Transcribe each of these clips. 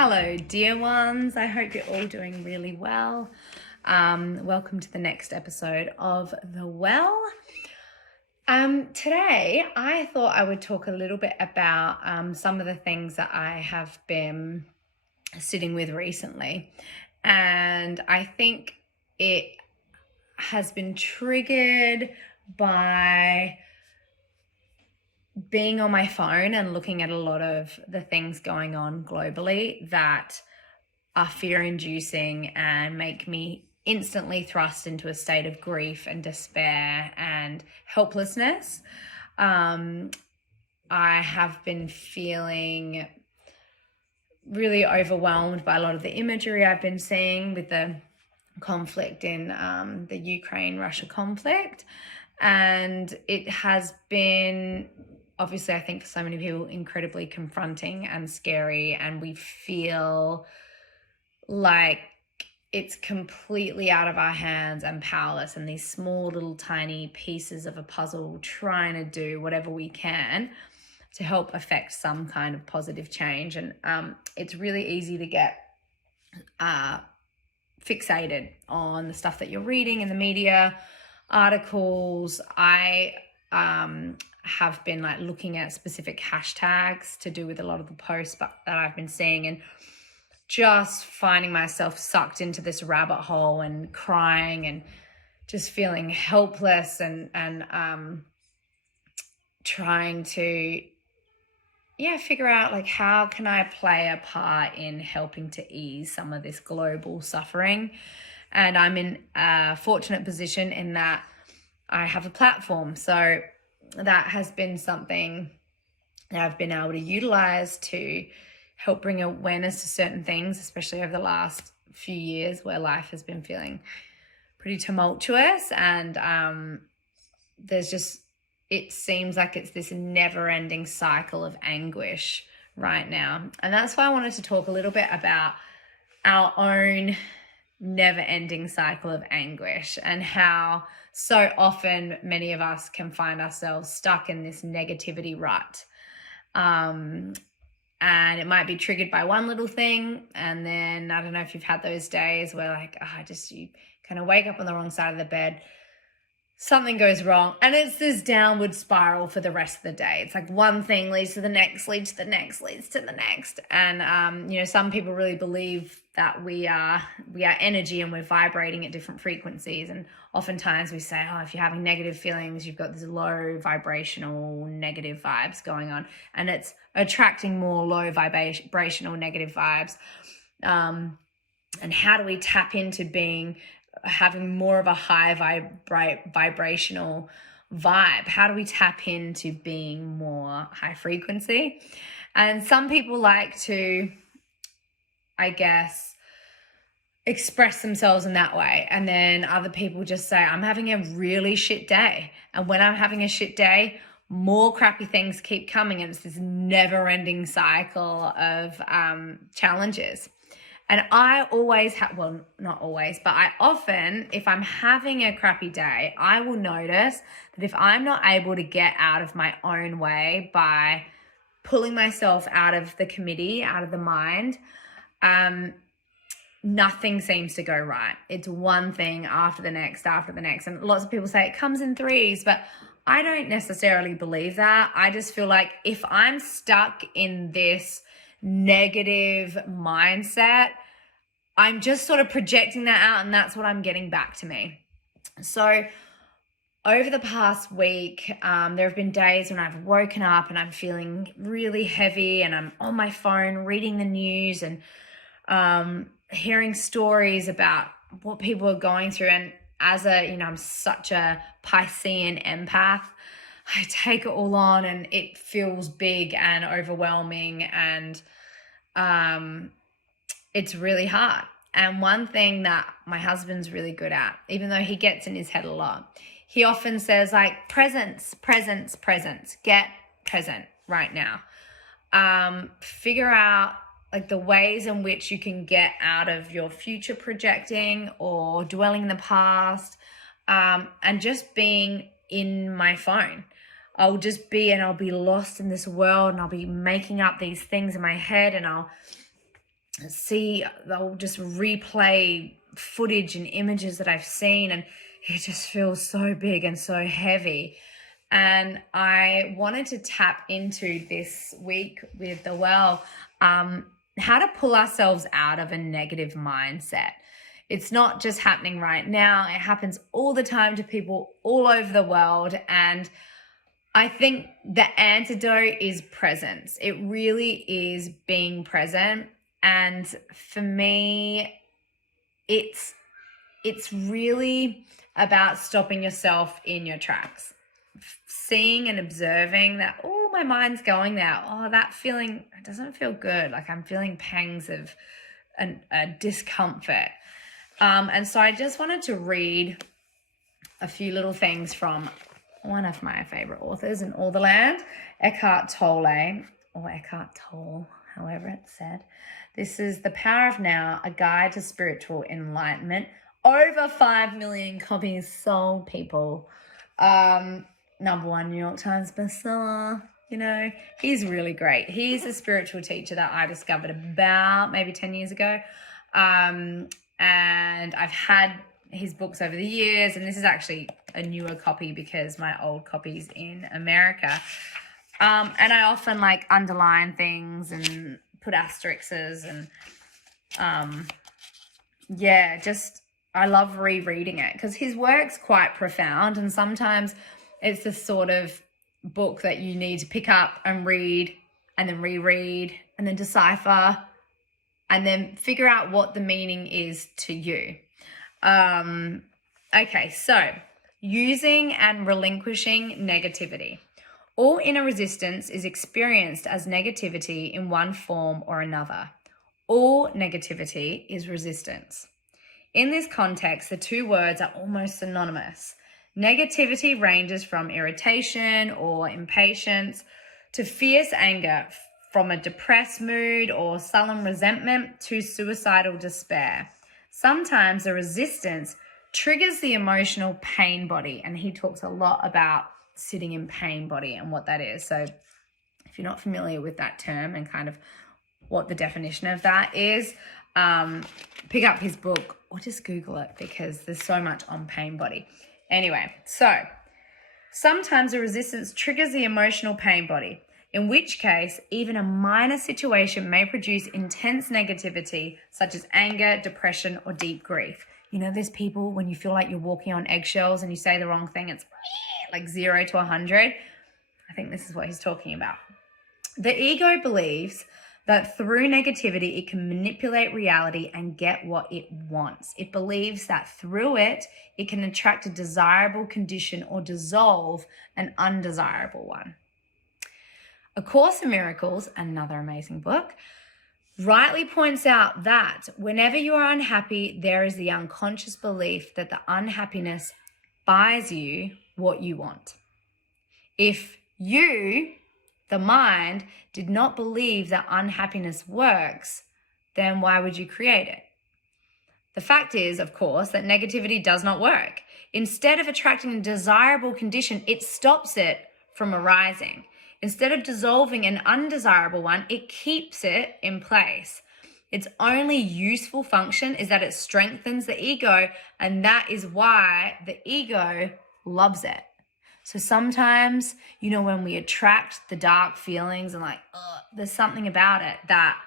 Hello, dear ones. I hope you're all doing really well. Welcome to the next episode of Lovewell. Today, I thought I would talk a little bit about some of the things that I have been sitting with recently. And I think it has been triggered by being on my phone and looking at a lot of the things going on globally that are fear-inducing and make me instantly thrust into a state of grief and despair and helplessness. I have been feeling really overwhelmed by a lot of the imagery I've been seeing with the conflict in the Ukraine-Russia conflict. And it has been, obviously, I think for so many people, incredibly confronting and scary. And we feel like it's completely out of our hands and powerless. And these small little tiny pieces of a puzzle trying to do whatever we can to help affect some kind of positive change. And it's really easy to get fixated on the stuff that you're reading in the media, articles. I have been looking at specific hashtags to do with a lot of the posts that I've been seeing, and just finding myself sucked into this rabbit hole and crying and just feeling helpless and trying to figure out how can I play a part in helping to ease some of this global suffering. And I'm in a fortunate position in that I have a platform. So that has been something that I've been able to utilize to help bring awareness to certain things, especially over the last few years where life has been feeling pretty tumultuous. And it seems like it's this never-ending cycle of anguish right now. And that's why I wanted to talk a little bit about our own never-ending cycle of anguish and how so often many of us can find ourselves stuck in this negativity rut. And it might be triggered by one little thing, and then I don't know if you've had those days where you kind of wake up on the wrong side of the bed, something goes wrong, and it's this downward spiral for the rest of the day. It's like one thing leads to the next, leads to the next, leads to the next. And, some people really believe that we are energy and we're vibrating at different frequencies. And oftentimes we say, if you're having negative feelings, you've got this low vibrational negative vibes going on, and it's attracting more low vibrational negative vibes. And how do we tap into having more of a high vibrational vibe? How do we tap into being more high frequency? And some people like to, express themselves in that way. And then other people just say, I'm having a really shit day. And when I'm having a shit day, more crappy things keep coming. And it's this never-ending cycle of challenges. And I always not always, but I often, if I'm having a crappy day, I will notice that if I'm not able to get out of my own way by pulling myself out of the committee, out of the mind, nothing seems to go right. It's one thing after the next. And lots of people say it comes in threes, but I don't necessarily believe that. I just feel like if I'm stuck in this negative mindset, I'm just sort of projecting that out, and that's what I'm getting back to me. So over the past week, there have been days when I've woken up and I'm feeling really heavy, and I'm on my phone reading the news and hearing stories about what people are going through. And as I'm such a Piscean empath, I take it all on, and it feels big and overwhelming, and it's really hard. And one thing that my husband's really good at, even though he gets in his head a lot, he often says presence, get present right now. Figure out the ways in which you can get out of your future projecting or dwelling in the past, and just being in my phone. I'll just be, and I'll be lost in this world, and I'll be making up these things in my head, and I'll they'll just replay footage and images that I've seen, and it just feels so big and so heavy. And I wanted to tap into this week with the Well, how to pull ourselves out of a negative mindset. It's not just happening right now. It happens all the time to people all over the world. And I think the antidote is presence. It really is being present. And for me, it's really about stopping yourself in your tracks, seeing and observing that, oh, my mind's going there. Oh, that feeling doesn't feel good. Like I'm feeling pangs of a discomfort. And so I just wanted to read a few little things from one of my favorite authors in all the land, Eckhart Tolle, or Eckhart Tolle, however it's said. This is The Power of Now, A Guide to Spiritual Enlightenment. Over 5 million copies sold, people. #1 New York Times bestseller. You know, he's really great. He's a spiritual teacher that I discovered about maybe 10 years ago. And I've had his books over the years, and this is actually a newer copy because my old copy's in America. And I often like underline things and put asterisks and I love rereading it because his work's quite profound, and sometimes it's the sort of book that you need to pick up and read and then reread and then decipher and then figure out what the meaning is to you. Okay, so using and relinquishing negativity. All inner resistance is experienced as negativity in one form or another. All negativity is resistance. In this context, the two words are almost synonymous. Negativity ranges from irritation or impatience to fierce anger, from a depressed mood or sullen resentment to suicidal despair. Sometimes the resistance triggers the emotional pain body, and he talks a lot about sitting in pain body and what that is. So if you're not familiar with that term and kind of what the definition of that is, pick up his book or just Google it because there's so much on pain body. Anyway, so sometimes the resistance triggers the emotional pain body, in which case even a minor situation may produce intense negativity such as anger, depression, or deep grief. You know, there's people when you feel like you're walking on eggshells and you say the wrong thing, it's like 0 to 100. I think this is what he's talking about. The ego believes that through negativity, it can manipulate reality and get what it wants. It believes that through it, it can attract a desirable condition or dissolve an undesirable one. A Course in Miracles, another amazing book, rightly points out that whenever you are unhappy, there is the unconscious belief that the unhappiness buys you what you want. If you, the mind, did not believe that unhappiness works, then why would you create it? The fact is, of course, that negativity does not work. Instead of attracting a desirable condition, it stops it from arising. Instead of dissolving an undesirable one, it keeps it in place. Its only useful function is that it strengthens the ego, and that is why the ego loves it. So sometimes, you know, when we attract the dark feelings and like, there's something about it that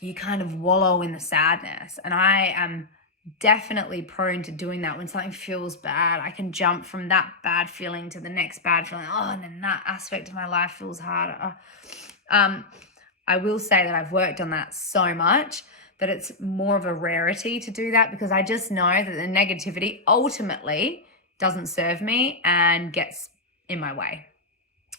you kind of wallow in the sadness. And I am definitely prone to doing that. When something feels bad, I can jump from that bad feeling to the next bad feeling. And then that aspect of my life feels harder. I will say that I've worked on that so much that it's more of a rarity to do that, because I just know that the negativity ultimately doesn't serve me and gets in my way.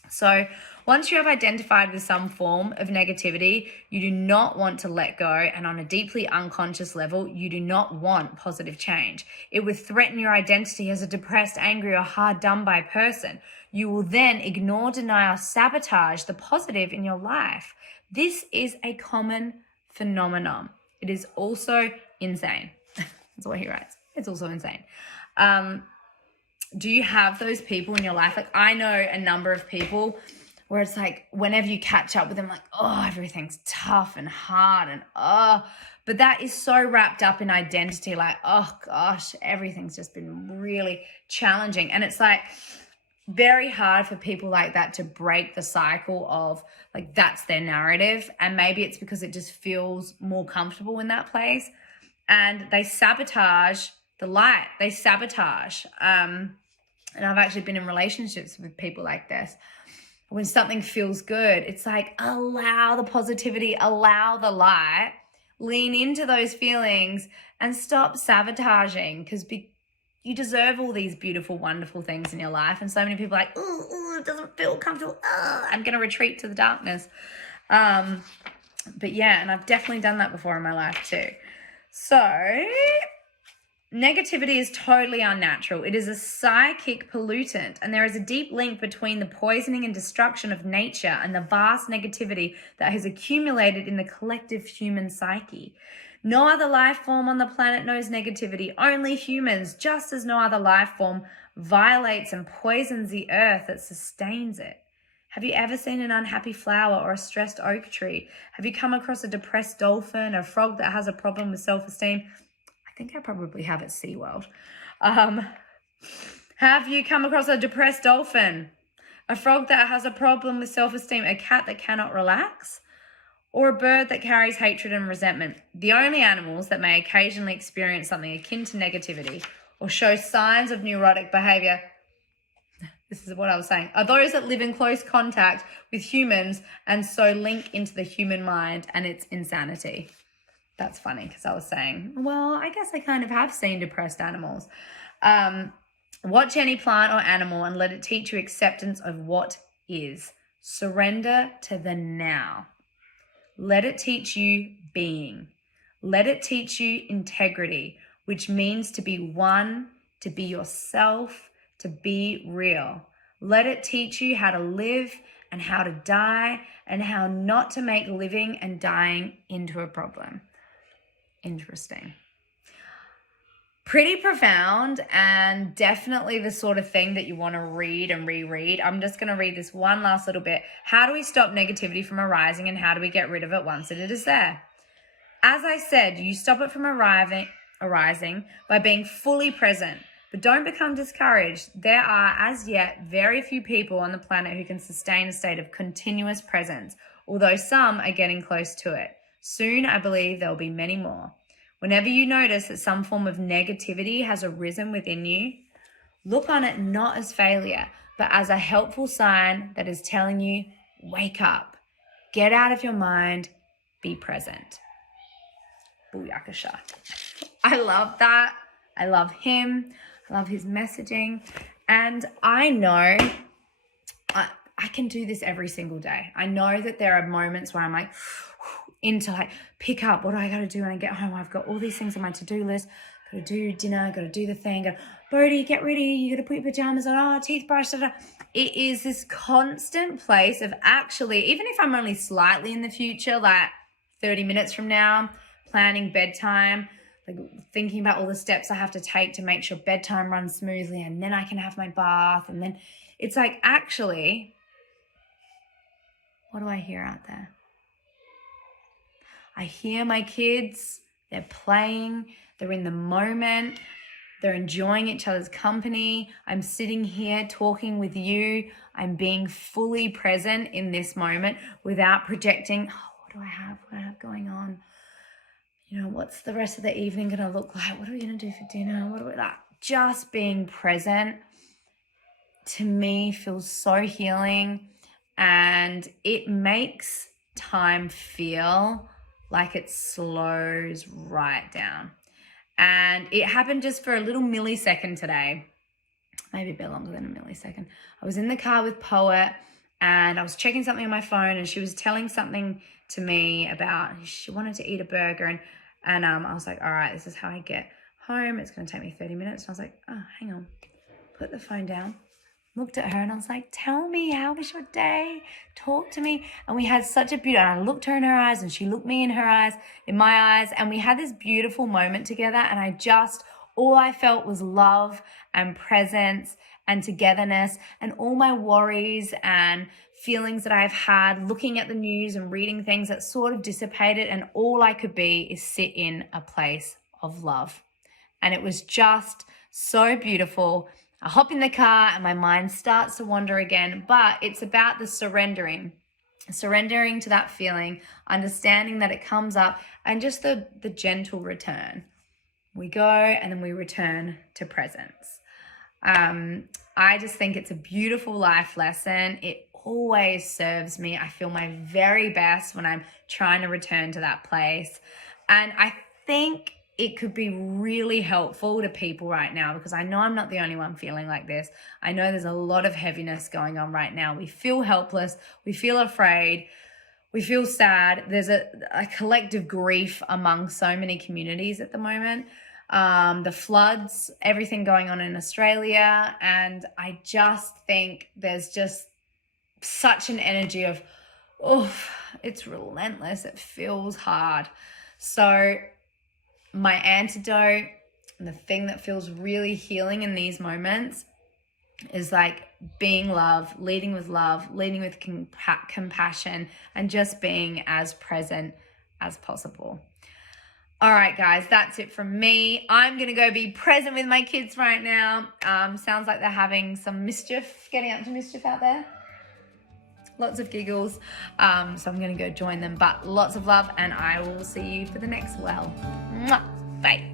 So once you have identified with some form of negativity, you do not want to let go, and on a deeply unconscious level, you do not want positive change. It would threaten your identity as a depressed, angry, or hard done by person. You will then ignore, deny, or sabotage the positive in your life. This is a common phenomenon. It is also insane. That's what he writes. It's also insane. Do you have those people in your life? Like, I know a number of people where it's like whenever you catch up with them, like, oh, everything's tough and hard and but that is so wrapped up in identity, like, oh gosh, everything's just been really challenging. And it's like very hard for people like that to break the cycle of like that's their narrative, and maybe it's because it just feels more comfortable in that place, and they sabotage the light. They sabotage and I've actually been in relationships with people like this. When something feels good, it's like allow the positivity, allow the light, lean into those feelings and stop sabotaging, because you deserve all these beautiful, wonderful things in your life. And so many people are like, oh, it doesn't feel comfortable. I'm going to retreat to the darkness. But yeah, and I've definitely done that before in my life too. So negativity is totally unnatural. It is a psychic pollutant, and there is a deep link between the poisoning and destruction of nature and the vast negativity that has accumulated in the collective human psyche. No other life form on the planet knows negativity, only humans, just as no other life form violates and poisons the earth that sustains it. Have you ever seen an unhappy flower or a stressed oak tree? Have you come across a depressed dolphin, a frog that has a problem with self-esteem? I think I probably have at SeaWorld. Have you come across a depressed dolphin, a frog that has a problem with self-esteem, a cat that cannot relax, or a bird that carries hatred and resentment? The only animals that may occasionally experience something akin to negativity or show signs of neurotic behavior, this is what I was saying, are those that live in close contact with humans and so link into the human mind and its insanity. That's funny, because I was saying, well, I guess I kind of have seen depressed animals. Watch any plant or animal and let it teach you acceptance of what is. Surrender to the now. Let it teach you being. Let it teach you integrity, which means to be one, to be yourself, to be real. Let it teach you how to live and how to die and how not to make living and dying into a problem. Interesting. Pretty profound, and definitely the sort of thing that you want to read and reread. I'm just going to read this one last little bit. How do we stop negativity from arising, and how do we get rid of it once it is there? As I said, you stop it from arising by being fully present, but don't become discouraged. There are as yet very few people on the planet who can sustain a state of continuous presence, although some are getting close to it. Soon, I believe there will be many more. Whenever you notice that some form of negativity has arisen within you, look on it not as failure, but as a helpful sign that is telling you, wake up, get out of your mind, be present. Booyakasha. I love that. I love him. I love his messaging. And I know I can do this every single day. I know that there are moments where I'm like, into like, pick up, what do I got to do when I get home? I've got all these things on my to-do list. Got to do dinner, got to do the thing. Bodhi, get ready. You got to put your pajamas on. Teeth brush. It is this constant place of actually, even if I'm only slightly in the future, like 30 minutes from now, planning bedtime, like thinking about all the steps I have to take to make sure bedtime runs smoothly, and then I can have my bath. And then it's like, actually, what do I hear out there? I hear my kids, they're playing, they're in the moment, they're enjoying each other's company. I'm sitting here talking with you. I'm being fully present in this moment without projecting, what do I have going on? You know, what's the rest of the evening going to look like? What are we going to do for dinner? What are we like? Just being present, to me, feels so healing, and it makes time feel like it slows right down. And it happened just for a little millisecond today, maybe a bit longer than a millisecond. I was in the car with Poet, and I was checking something on my phone, and she was telling something to me about, she wanted to eat a burger, and I was like, all right, this is how I get home. It's going to take me 30 minutes. And I was like, oh, hang on. Put the phone down. Looked at her and I was like, tell me, how was your day? Talk to me. And we had such a beautiful, and I looked her in her eyes and she looked me in my eyes, and we had this beautiful moment together. And all I felt was love and presence and togetherness, and all my worries and feelings that I've had, looking at the news and reading things that sort of dissipated, and all I could be is sit in a place of love. And it was just so beautiful. I hop in the car and my mind starts to wander again, but it's about the surrendering to that feeling, understanding that it comes up, and just the gentle return. We go and then we return to presence. I just think it's a beautiful life lesson. It always serves me. I feel my very best when I'm trying to return to that place. And I think it could be really helpful to people right now, because I know I'm not the only one feeling like this. I know there's a lot of heaviness going on right now. We feel helpless. We feel afraid. We feel sad. There's a collective grief among so many communities at the moment. The floods, everything going on in Australia. And I just think there's just such an energy of, it's relentless. It feels hard. So my antidote, and the thing that feels really healing in these moments, is like being love, leading with compassion, and just being as present as possible. All right, guys, that's it from me. I'm going to go be present with my kids right now. Sounds like they're having some mischief, getting up to mischief out there. Lots of giggles. So I'm going to go join them. But lots of love, and I will see you for the next well. Mwah. Bye.